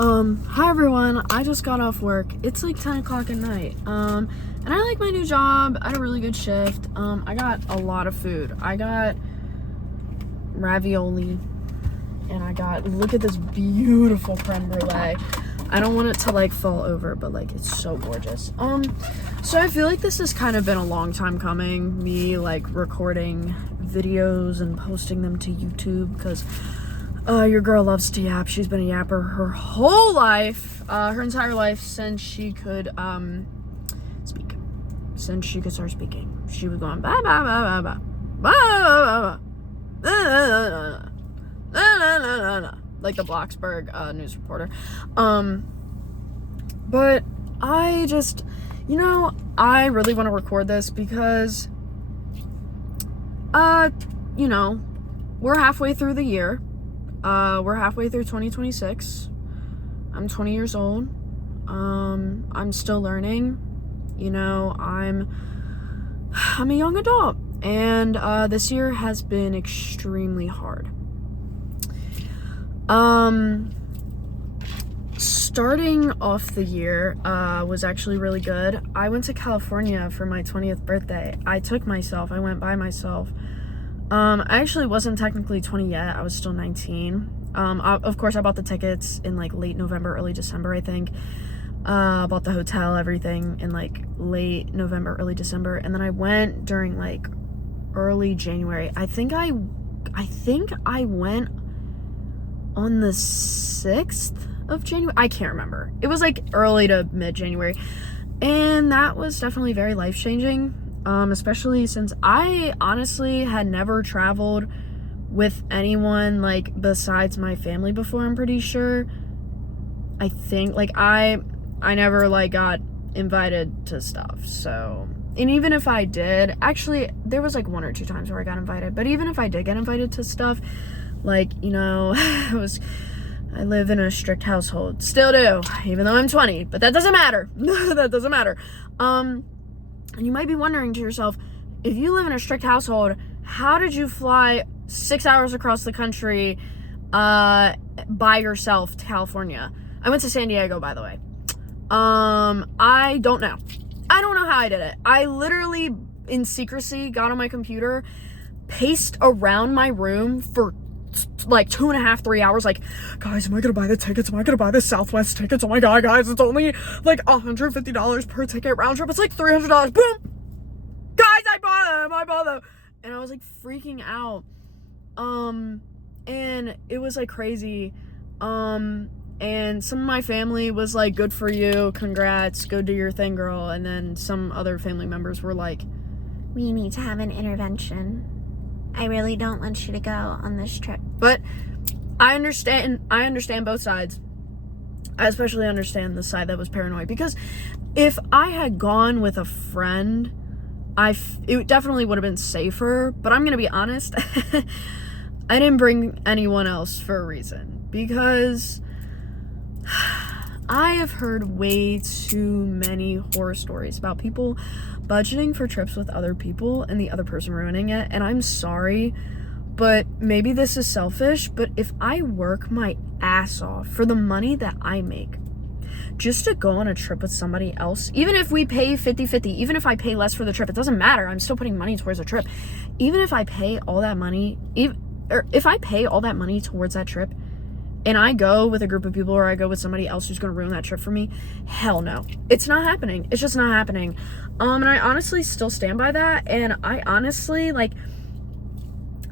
Hi everyone, I just got off work. It's like 10 o'clock at night. And I like my new job. I had a really good shift. I got a lot of food. I got ravioli, and I got, look at this beautiful creme brulee. I don't want it to like fall over, but like it's so gorgeous. So I feel like this has kind of been a long time coming, me like recording videos and posting them to YouTube, because your girl loves to yap. She's been a yapper her whole life, her entire life, since she could speak. Since she could start speaking, she was going ba ba ba ba ba ba ba, like the Bloxburg news reporter. But I just, I really want to record this because, we're halfway through the year. We're halfway through 2026. I'm 20 years old. I'm still learning. I'm a young adult, and this year has been extremely hard. Starting off the year was actually really good. I went to California for my 20th birthday. I went by myself. I actually wasn't technically 20 yet. I was still 19. Of course, I bought the tickets in like late November, early December, I think. Bought the hotel, everything in like late November, early December. And then I went during like early January. I think I went on the 6th of January. I can't remember. It was like early to mid-January. And that was definitely very life-changing. Especially since I honestly had never traveled with anyone like besides my family before. I'm pretty sure. I think like I never like got invited to stuff. So, and even if I did, actually there was like 1 or 2 times where I got invited, but even if I did get invited to stuff, like, I live in a strict household, still do, even though I'm 20, but that doesn't matter. That doesn't matter. And you might be wondering to yourself, if you live in a strict household, how did you fly 6 hours across the country by yourself to California? I went to San Diego, by the way. I don't know. I don't know how I did it. I literally, in secrecy, got on my computer, paced around my room for like 2.5, 3 hours, like, guys, am I gonna buy the tickets? Am I gonna buy the Southwest tickets? Oh my god, guys, it's only like $150 per ticket round trip. It's like $300. Boom! Guys, I bought them! And I was like freaking out. And it was like crazy. And some of my family was like, good for you, congrats, go do your thing, girl. And then some other family members were like, we need to have an intervention. I really don't want you to go on this trip. But I understand both sides. I especially understand the side that was paranoid, because if I had gone with a friend, it definitely would have been safer. But I'm gonna be honest, I didn't bring anyone else for a reason, because I have heard way too many horror stories about people budgeting for trips with other people and the other person ruining it. And I'm sorry, but maybe this is selfish, but if I work my ass off for the money that I make just to go on a trip with somebody else, even if we pay 50-50, even if I pay less for the trip, it doesn't matter. I'm still putting money towards a trip. Even if I pay all that money, if I pay all that money towards that trip, and I go with a group of people, or I go with somebody else who's going to ruin that trip for me, hell no. It's not happening. It's just not happening. And I honestly still stand by that. And I honestly, like,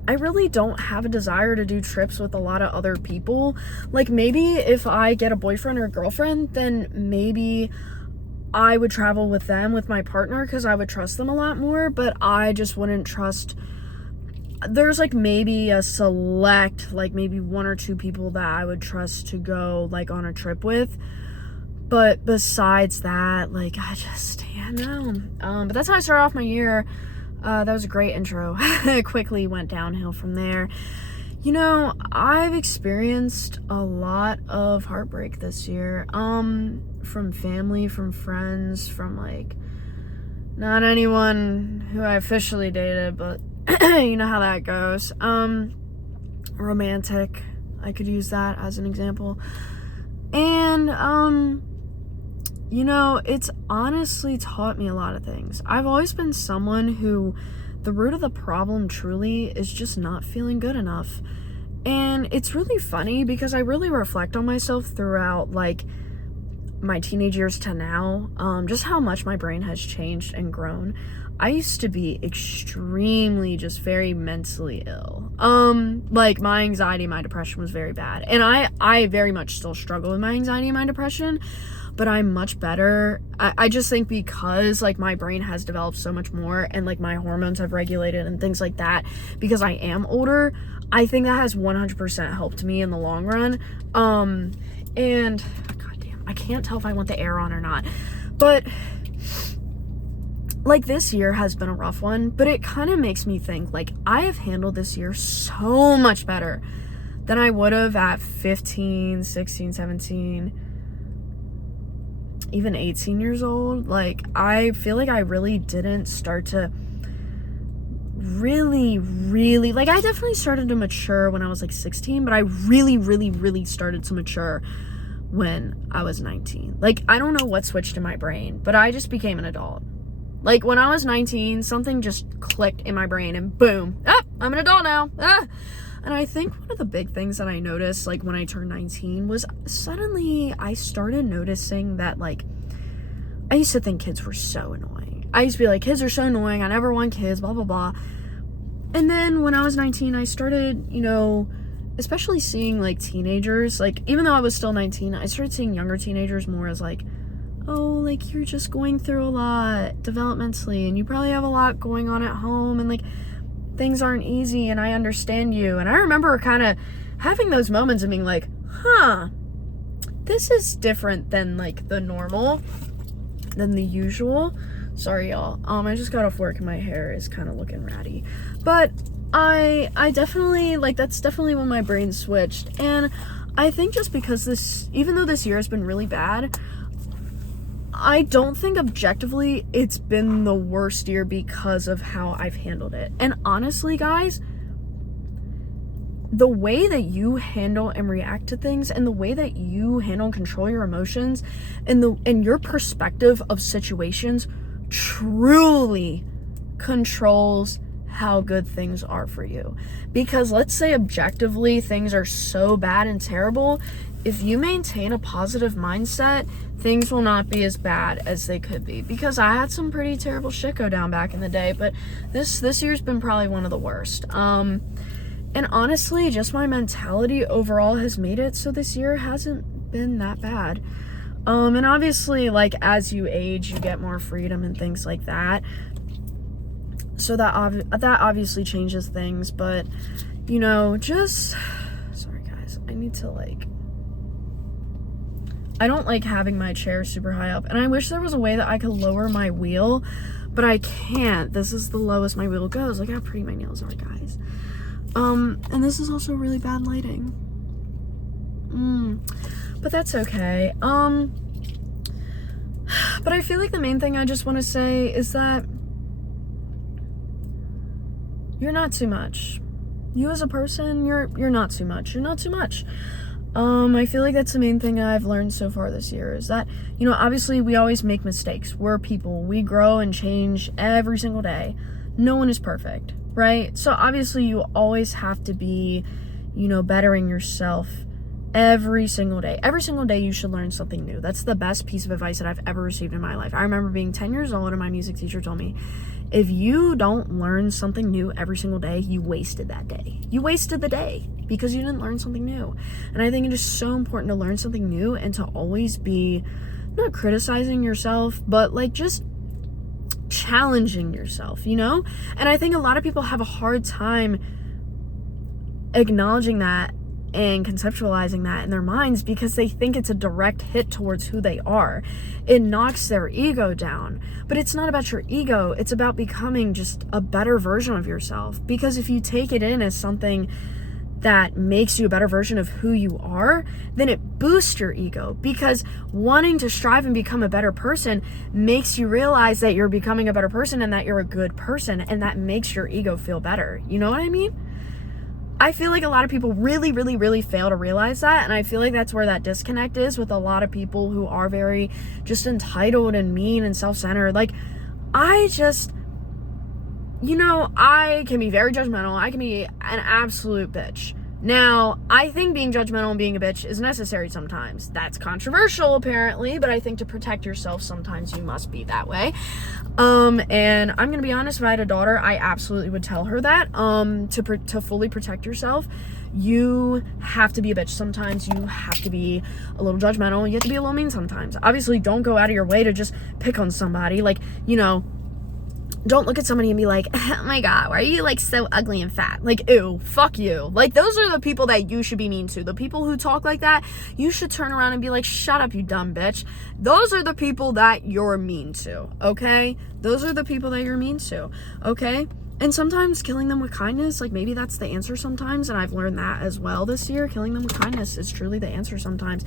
I really don't have a desire to do trips with a lot of other people. Like, maybe if I get a boyfriend or a girlfriend, then maybe I would travel with them, with my partner, because I would trust them a lot more. But I just wouldn't trust. There's like maybe a select, like maybe 1 or 2 people that I would trust to go like on a trip with. But besides that, like, but that's how I started off my year. That was a great intro. It quickly went downhill from there. I've experienced a lot of heartbreak this year. From family, from friends, from like, not anyone who I officially dated, but you know how that goes. Romantic, I could use that as an example. And, you know, it's honestly taught me a lot of things. I've always been someone who the root of the problem truly is just not feeling good enough. And it's really funny because I really reflect on myself throughout, like, my teenage years to now, just how much my brain has changed and grown. I used to be extremely just very mentally ill. Like, my anxiety, my depression was very bad. And I very much still struggle with my anxiety and my depression, but I'm much better. I just think because, like, my brain has developed so much more and, like, my hormones have regulated and things like that because I am older, I think that has 100% helped me in the long run. And goddamn, I can't tell if I want the air on or not, but like, this year has been a rough one, but it kind of makes me think, like, I have handled this year so much better than I would have at 15, 16, 17, even 18 years old. Like, I feel like I really didn't start to really, like, I definitely started to mature when I was like 16, but I really started to mature when I was 19. Like, I don't know what switched in my brain, but I just became an adult. Like, when I was 19, something just clicked in my brain and boom, I'm an adult now. And I think one of the big things that I noticed, like, when I turned 19 was suddenly I started noticing that, like, I used to think kids were so annoying. I used to be like, kids are so annoying. I never want kids, blah, blah, blah. And then when I was 19, I started, you know, especially seeing, like, teenagers, like, even though I was still 19, I started seeing younger teenagers more as, like, oh, like, you're just going through a lot developmentally, and you probably have a lot going on at home, and, like, things aren't easy, and I understand you. And I remember kind of having those moments and being like, this is different than, like, the normal, than the usual. Sorry, y'all. I just got off work and my hair is kind of looking ratty. But I definitely, like, that's definitely when my brain switched. And I think just because even though this year has been really bad, I don't think objectively it's been the worst year because of how I've handled it. And honestly, guys, the way that you handle and react to things, and the way that you handle and control your emotions, and your perspective of situations truly controls how good things are for you. Because let's say objectively things are so bad and terrible, if you maintain a positive mindset, things will not be as bad as they could be. Because I had some pretty terrible shit go down back in the day, but this year's been probably one of the worst. And honestly, just my mentality overall has made it so this year hasn't been that bad. And obviously, like, as you age, you get more freedom and things like that. So that obviously changes things, but, you know, just, sorry guys, I need to, like, I don't like having my chair super high up, and I wish there was a way that I could lower my wheel, but I can't. This is the lowest my wheel goes. Look how pretty my nails are, guys. And this is also really bad lighting. But that's okay. But I feel like the main thing I just want to say is that you're not too much. You as a person, you're not too much. You're not too much. I feel like that's the main thing I've learned so far this year is that, you know, obviously we always make mistakes. We're people. We grow and change every single day. No one is perfect, right? So obviously you always have to be, you know, bettering yourself every single day. Every single day you should learn something new. That's the best piece of advice that I've ever received in my life. I remember being 10 years old and my music teacher told me, if you don't learn something new every single day, you wasted that day. You wasted the day because you didn't learn something new. And I think it is so important to learn something new and to always be not criticizing yourself, but, like, just challenging yourself, you know? And I think a lot of people have a hard time acknowledging that and conceptualizing that in their minds because they think it's a direct hit towards who they are. It knocks their ego down. But it's not about your ego. It's about becoming just a better version of yourself. Because if you take it in as something that makes you a better version of who you are, then it boosts your ego. Because wanting to strive and become a better person makes you realize that you're becoming a better person and that you're a good person, and that makes your ego feel better. You know what I mean? I feel like a lot of people really, really, really fail to realize that, and I feel like that's where that disconnect is with a lot of people who are very just entitled and mean and self-centered. Like, I just, I can be very judgmental. I can be an absolute bitch. Now, I think being judgmental and being a bitch is necessary sometimes. That's controversial, apparently, but I think to protect yourself, sometimes you must be that way. And I'm gonna be honest, if I had a daughter, I absolutely would tell her that. To fully protect yourself, you have to be a bitch sometimes. You have to be a little judgmental. You have to be a little mean sometimes. Obviously, don't go out of your way to just pick on somebody. Like, don't look at somebody and be like, oh my God, why are you like so ugly and fat? Like, ew, fuck you. Like, those are the people that you should be mean to. The people who talk like that, you should turn around and be like, shut up, you dumb bitch. Those are the people that you're mean to, okay? Those are the people that you're mean to, okay? And sometimes killing them with kindness, like maybe that's the answer sometimes. And I've learned that as well this year. Killing them with kindness is truly the answer sometimes.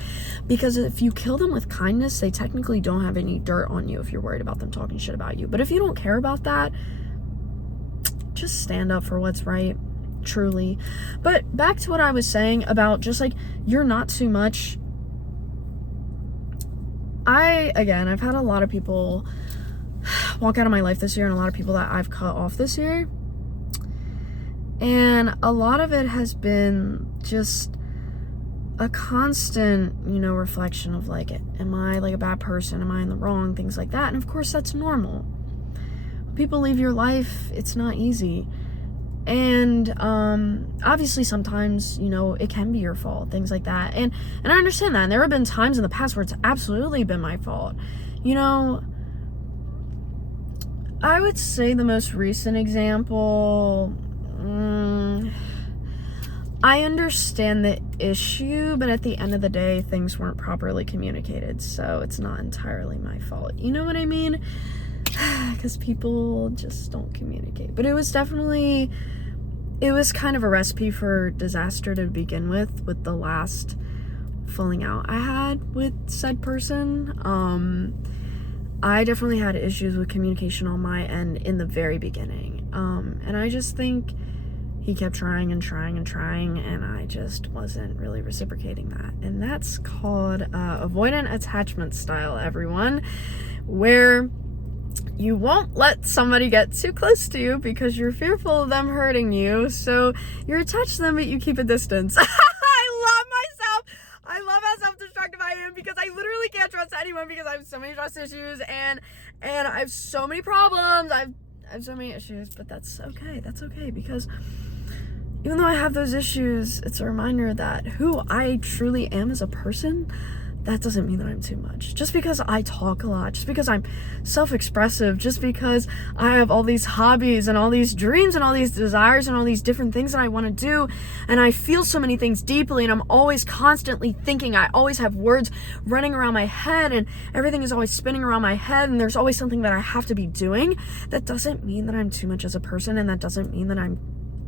Because if you kill them with kindness, they technically don't have any dirt on you if you're worried about them talking shit about you. But if you don't care about that, just stand up for what's right, truly. But back to what I was saying about just like, you're not too much. I've had a lot of people walk out of my life this year, and a lot of people that I've cut off this year, and a lot of it has been just a constant reflection of like, am I like a bad person, am I in the wrong, things like that. And of course that's normal. When people leave your life, it's not easy, and obviously sometimes it can be your fault, things like that, and I understand that, and there have been times in the past where it's absolutely been my fault. I would say the most recent example, I understand the issue, but at the end of the day, things weren't properly communicated, so it's not entirely my fault. You know what I mean? Because people just don't communicate. But it was kind of a recipe for disaster to begin with the last falling out I had with said person. I definitely had issues with communication on my end in the very beginning. And I just think he kept trying and trying and trying, and I just wasn't really reciprocating that. And that's called avoidant attachment style, everyone, where you won't let somebody get too close to you because you're fearful of them hurting you. So you're attached to them, but you keep a distance. I love how self-destructive I am, because I literally can't trust anyone because I have so many trust issues and I have so many problems. I have so many issues, but that's okay. That's okay, because even though I have those issues, it's a reminder that who I truly am as a person, that doesn't mean that I'm too much. Just because I talk a lot, just because I'm self-expressive, just because I have all these hobbies and all these dreams and all these desires and all these different things that I want to do, and I feel so many things deeply, and I'm always constantly thinking, I always have words running around my head, and everything is always spinning around my head, and there's always something that I have to be doing. That doesn't mean that I'm too much as a person, and that doesn't mean that I'm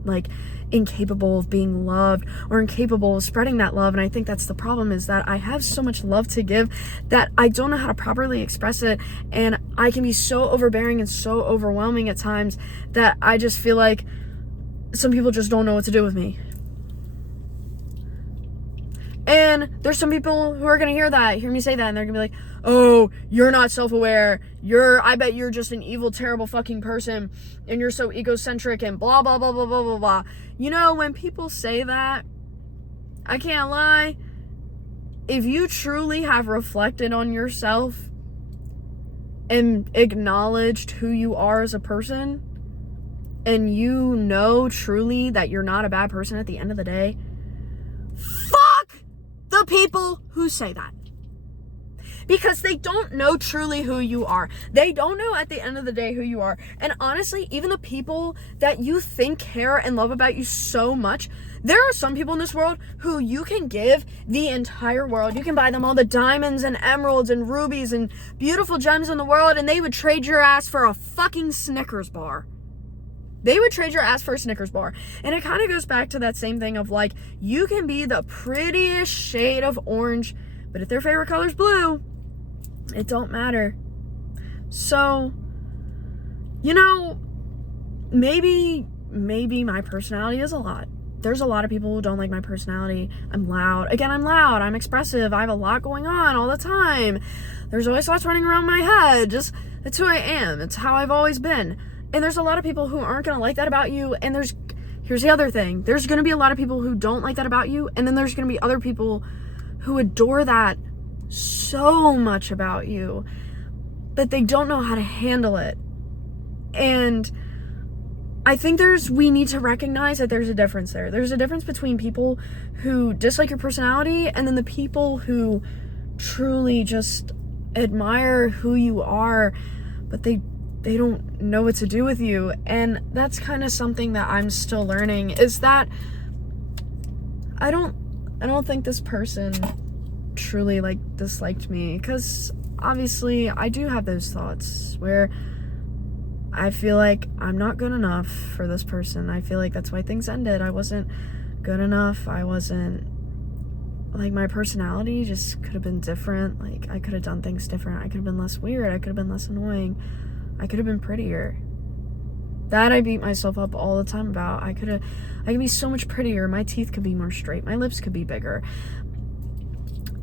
like incapable of being loved or incapable of spreading that love. And I think that's the problem, is that I have so much love to give that I don't know how to properly express it, and I can be so overbearing and so overwhelming at times that I just feel like some people just don't know what to do with me. And there's some people who are gonna hear me say that, and they're gonna be like, oh, you're not self-aware, I bet you're just an evil, terrible fucking person, and you're so egocentric, and blah, blah, blah, blah, blah, blah, blah. When people say that, I can't lie, if you truly have reflected on yourself and acknowledged who you are as a person, and you know truly that you're not a bad person at the end of the day, fuck the people who say that. Because they don't know truly who you are. They don't know at the end of the day who you are. And honestly, even the people that you think care and love about you so much, there are some people in this world who you can give the entire world. You can buy them all the diamonds and emeralds and rubies and beautiful gems in the world, and they would trade your ass for a fucking Snickers bar. They would trade your ass for a Snickers bar. And it kind of goes back to that same thing of like, you can be the prettiest shade of orange, but if their favorite color is blue, it don't matter. So, maybe my personality is a lot. there's a lot of people who don't like my personality. I'm loud. Again, I'm loud. I'm expressive. I have a lot going on all the time. There's always thoughts running around my head. Just, it's who I am. It's how I've always been. And there's a lot of people who aren't going to like that about you. And here's the other thing. There's going to be a lot of people who don't like that about you. And then there's going to be other people who adore that so much about you, but they don't know how to handle it. And I think we need to recognize that there's a difference there. There's a difference between people who dislike your personality and then the people who truly just admire who you are, but they don't know what to do with you. And that's kind of something that I'm still learning, is that I don't think this person truly like disliked me, because obviously I do have those thoughts where I feel like I'm not good enough for this person. I feel like that's why things ended. I wasn't good enough. I wasn't, like, my personality just could have been different. Like, I could have done things different. I could have been less weird. I could have been less annoying. I could have been prettier. That I beat myself up all the time about. I could be so much prettier. My teeth could be more straight. My lips could be bigger.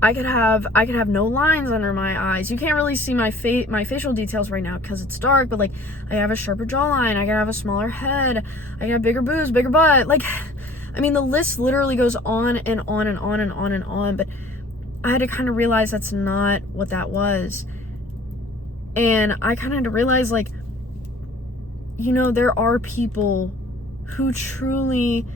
I could have no lines under my eyes. You can't really see my facial details right now because it's dark, but like, I have a sharper jawline. I could have a smaller head. I could have bigger boobs, bigger butt. Like, I mean, the list literally goes on and on and on and on and on, but I had to kind of realize that's not what that was. And I kind of had to realize, like, you know, there are people who truly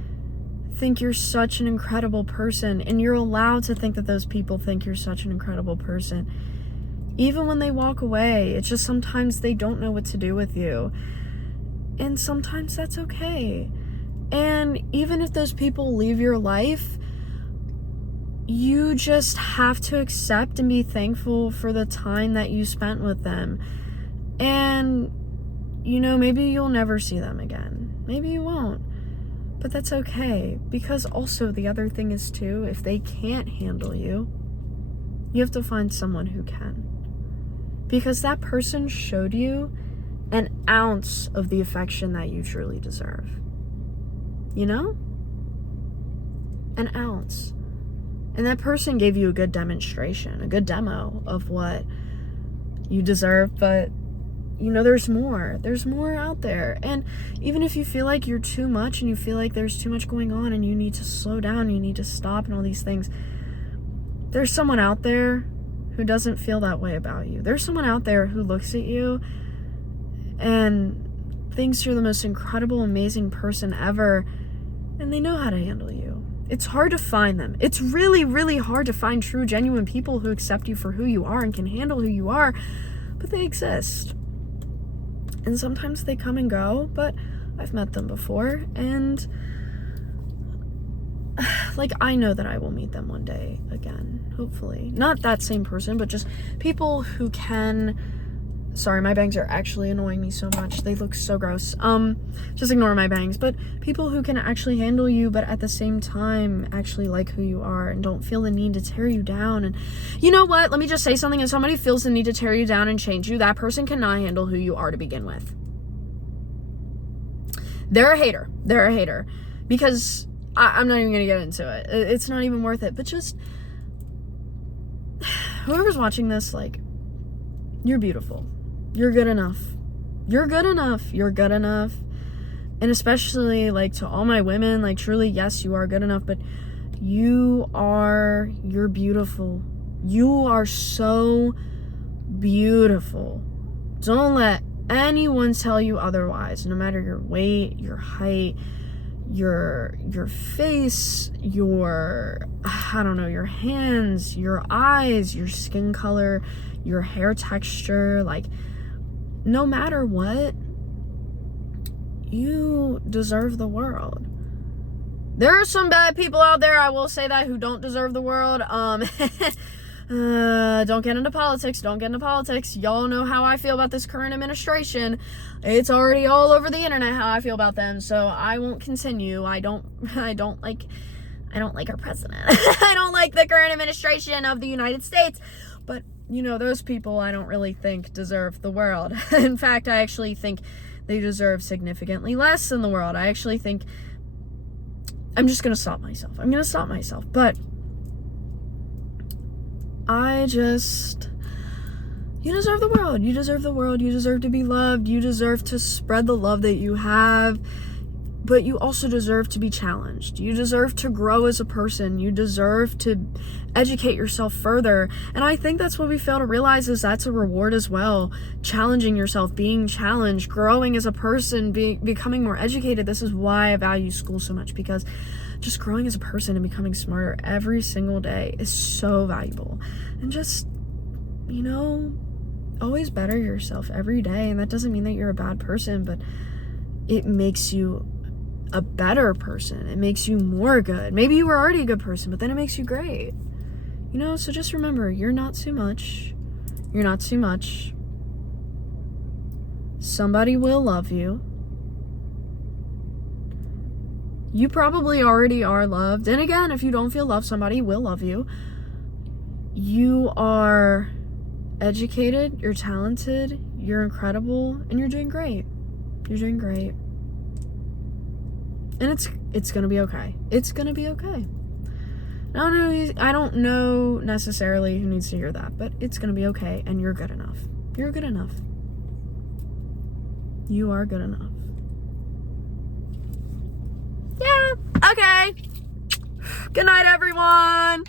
think you're such an incredible person, and you're allowed to think that those people think you're such an incredible person. Even when they walk away, it's just sometimes they don't know what to do with you. And sometimes that's okay. And even if those people leave your life, you just have to accept and be thankful for the time that you spent with them. And, you know, maybe you'll never see them again. Maybe you won't. But that's okay, because also the other thing is too, if they can't handle you, you have to find someone who can. Because that person showed you an ounce of the affection that you truly deserve. You know? An ounce. And that person gave you a good demonstration, a good demo of what you deserve, but you know, there's more out there. And even if you feel like you're too much and you feel like there's too much going on and you need to slow down, you need to stop and all these things, there's someone out there who doesn't feel that way about you. There's someone out there who looks at you and thinks you're the most incredible, amazing person ever, and they know how to handle you. It's hard to find them. It's really, really hard to find true, genuine people who accept you for who you are and can handle who you are, but they exist. And sometimes they come and go, but I've met them before, and like, I know that I will meet them one day again, hopefully. Not that same person, but just people who can... Sorry, my bangs are actually annoying me so much. They look so gross. Just ignore my bangs. But people who can actually handle you, but at the same time actually like who you are and don't feel the need to tear you down. And you know what? Let me just say something. If somebody feels the need to tear you down and change you, that person cannot handle who you are to begin with. They're a hater. They're a hater. Because I'm not even going to get into it. It's not even worth it. But just... whoever's watching this, like, you're beautiful. You're good enough. You're good enough. You're good enough. And especially, like, to all my women, like, truly, yes, you are good enough, but you're beautiful. You are so beautiful. Don't let anyone tell you otherwise, no matter your weight, your height, your face, your, I don't know, your hands, your eyes, your skin color, your hair texture, like, no matter what, you deserve the world. There are some bad people out there, I will say that, who don't deserve the world. Don't get into politics. Y'all know how I feel about this current administration. It's already all over the internet how I feel about them, so I won't continue. I don't like our president. I don't like the current administration of the United States. But, you know, those people I don't really think deserve the world. In fact, I actually think they deserve significantly less than the world. I actually think I'm just gonna stop myself. But you deserve the world. You deserve the world. You deserve to be loved. You deserve to spread the love that you have. But you also deserve to be challenged. You deserve to grow as a person. You deserve to educate yourself further. And I think that's what we fail to realize, is that's a reward as well. Challenging yourself, being challenged, growing as a person, becoming more educated. This is why I value school so much, because just growing as a person and becoming smarter every single day is so valuable. And just, always better yourself every day. And that doesn't mean that you're a bad person, but it makes you a better person. It makes you more good. Maybe you were already a good person, but then it makes you great. So just remember, you're not too much. You're not too much. Somebody will love you. You probably already are loved. And again, if you don't feel loved, somebody will love you. You are educated, you're talented, you're incredible, and you're doing great. You're doing great. And it's gonna be okay. It's gonna be okay. I don't know necessarily who needs to hear that, but it's gonna be okay, and you're good enough. You're good enough. You are good enough. Yeah, okay. Good night, everyone.